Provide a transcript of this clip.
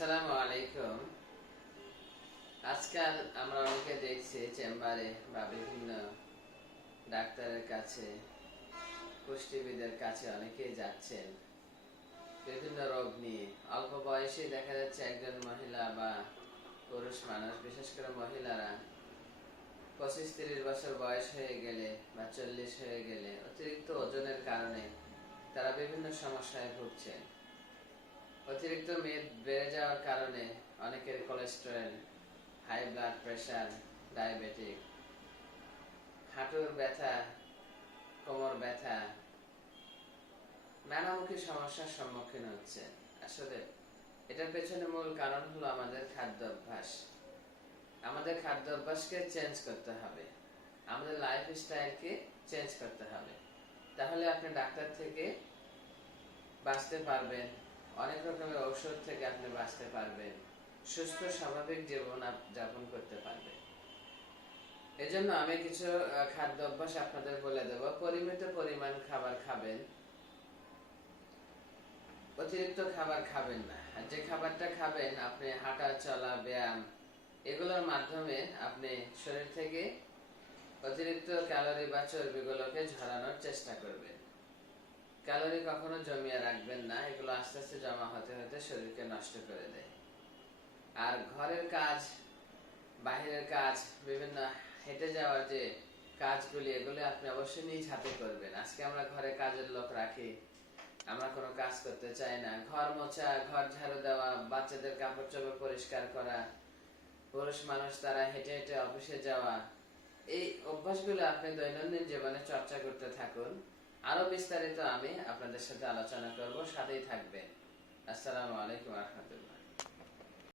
আসসালামু আলাইকুম। আজকাল আমরা অনেকে দেখছি চেম্বারে বা বিভিন্ন ডাক্তারের কাছে, পুষ্টিবিদের কাছে অনেকেই যাচ্ছেন বিভিন্ন রোগ নিয়ে। অল্প বয়সে দেখা যাচ্ছে একজন মহিলা বা পুরুষ মানুষ, বিশেষ করে মহিলারা 25-30 বছর বয়স হয়ে গেলে বা 40 হয়ে গেলে অতিরিক্ত ওজনের কারণে তারা বিভিন্ন সমস্যায় ভুগছেন। অতিরিক্ত মেদ বেড়ে যাওয়ার কারণে অনেকের cholesterol, high blood pressure, diabetic, হাঁটুর ব্যথা, কোমর ব্যথা, নানামুখী সমস্যার সম্মুখীন হচ্ছে। আসলে এটার পেছনে মূল কারণ হলো আমাদের খাদ্য অভ্যাস। আমাদের খাদ্য অভ্যাসকে চেঞ্জ করতে হবে, আমাদের লাইফ স্টাইলকে চেঞ্জ করতে হবে। তাহলে আপনি ডাক্তার থেকে বাঁচতে পারবেন, অনেক রকমের ঔষধ থেকে আপনি বাঁচতে পারবেন, সুস্থ স্বাভাবিক জীবন যাপন করতে পারবেন। এজন্য আমি কিছু খাদ্য অভ্যাস আপনাদের বলে দেব। পরিমিত পরিমাণ খাবার খাবেন, অতিরিক্ত খাবার খাবেন না। আর যে খাবারটা খাবেন, আপনি হাঁটা চলা ব্যায়াম এগুলোর মাধ্যমে আপনি শরীর থেকে অতিরিক্ত ক্যালোরি বা চর্বিগুলোকে ঝরানোর চেষ্টা করবেন। ক্যালোরি কখনো জমিয়ে রাখবেন না, এগুলো আস্তে আস্তে জমা হতে হতে শরীরকে নষ্ট করে দেয়। আর ঘরের কাজ, বাহিরের কাজ, বিভিন্ন হেঁটে যাওয়ার যে কাজগুলি, এগুলি আপনি অবশ্যই নিজ হাতে করবেন। আজকে আমরা ঘরে কাজের লোক রাখি, আমরা কোনো কাজ করতে চাই না। ঘর মোছা, ঘর ঝাড়ু দেওয়া, বাচ্চাদের কাপড় চোপড় পরিষ্কার করা, পুরুষ মানুষ তারা হেঁটে হেঁটে অফিসে যাওয়া, এই অভ্যাসগুলো আপনি দৈনন্দিন জীবনে চর্চা করতে থাকুন। আরো বিস্তারিত আমি আপনাদের সাথে আলোচনা করব, সাথেই থাকবেন। আসসালামু আলাইকুম।